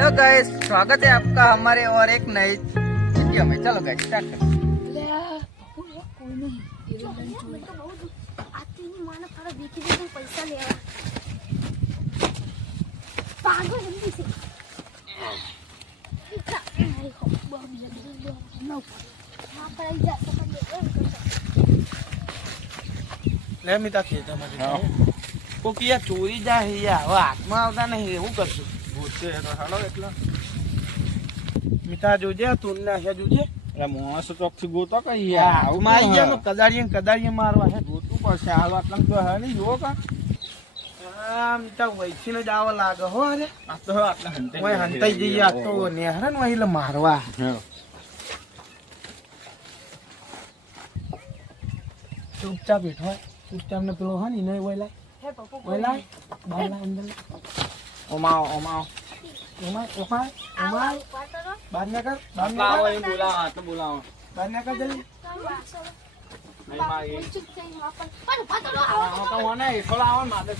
Hello guys, स्वागत है आपका हमारे और एक नई वीडियो में। चलो गाइस स्टार्ट करो। લે મિતા ખેતર માં કોક યાર ચોરી જાય યાર હવે હાથમાં આવતા નહીં એવું કરશું ભૂત છે તો હાલો એટલા મિતા જોજે તું ના છે જોજે એટલે માણસ ચોકથી ગોતો કઈ યાર આવું મારી ગયા કદાળીએ મારવા છે ગોતું પડશે હાલ આટલા તો હે નહીં જુઓ કા મિતા વૈથી ને જ આવા લાગે હો અરે આ તો આટલા હંતાઈ જઈએ આ તો નેહરા ને એટલે મારવા ચૂપચાપ બેઠો ચૂપચાપ ને પેલો હા ને વયલાય વયલાય બાયલા અંદર ઓમાઓ ઓમાઓ બાર ના કર આવો એ બોલાવો આટલો બોલાવો બાર ના કર જલ્દી નહીં મારી તો મને થોડા આવો માદે